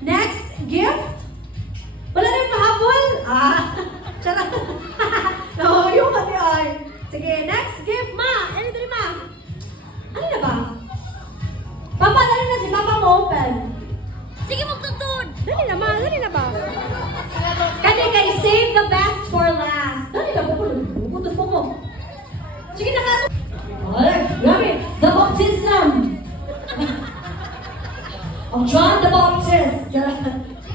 Next gift. Wala rin pahabol. Charot. No, yung kami ay. Sige, next gift, ma. Ano ito ma? Ano na ba? Papa, dali na si Papa mo open. Sige, magtutun. Dali na, ma. Dali na ba? Kani kay save the best for last. Dali na, puputos po mo. Sige na ka. Alright, grabe. The baptism. Of John the Baptist.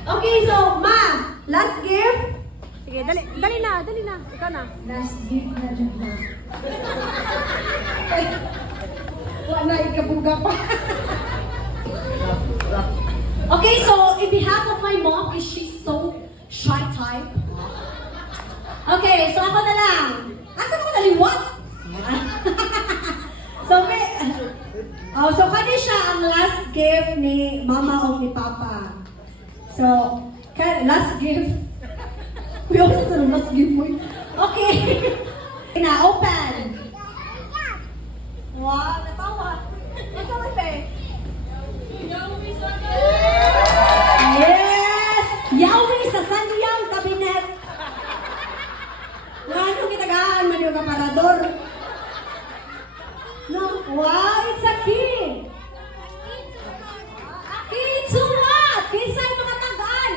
Okay, so, ma. Last gift. Sige, dali na. Ikaw na. Last gift na dyan na. Wala ikabuga pa. Okay, so in behalf of my mom, is she so shy type? Okay, so ako na lang. Asan ako naliwat? So kani siya ang last gift ni mama o ni papa. So, last gift. Kuya, ako sa last gift mo. Okay. Na, open. Wow, natawa. Natawa ba eh? Yes! Yahweh sa Sanyang Kabinet. Ano kitagaan man yung aparador? No, wow, it's a key. Key to what? Kaysa yung mga tagaan.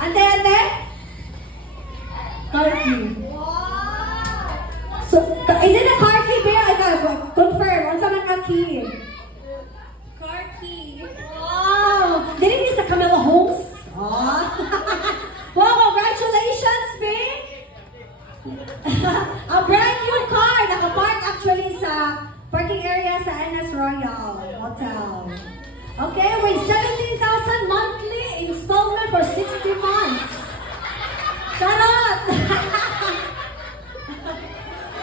Ante? Car key. So, is it a car key ba? Confirm. Ano sa mga key? Car key. Wow! Didn't you sa Camilla Homes? Oh. Wow, congratulations, babe! A brand new car! Nakapark actually sa parking area sa NS Royal Hotel. Okay, with 17,000 monthly installment for 60 months. Charot!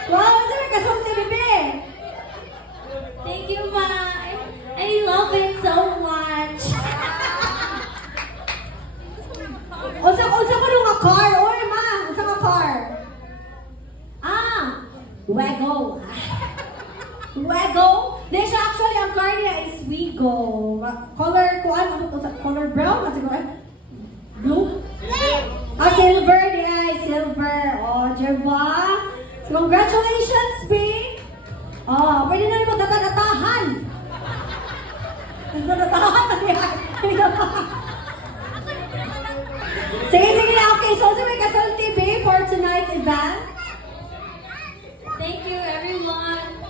Wow, sabi kasunti, bebe! Thank you, ma. I love it so much. Unsa ko nung nga car? Oy, ma! Unsa nga car? Wego. Wego? Then siya actually, ang car niya is Wigo. Color, color brown? Kasi ko, blue? Silver. Yeah, silver. Oh, Jerva. So, congratulations, Pink. Oh, pwede na rin mo datatahan. Datatahan na yan. Sige. Okay, so may kasulti, babe, for tonight's event. Thank you, everyone,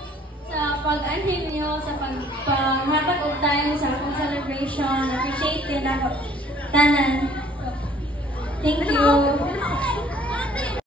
sa pag-anhin niyo, sa paghatag og time sa akong celebration. Appreciate it ako. Tanan. Thank you.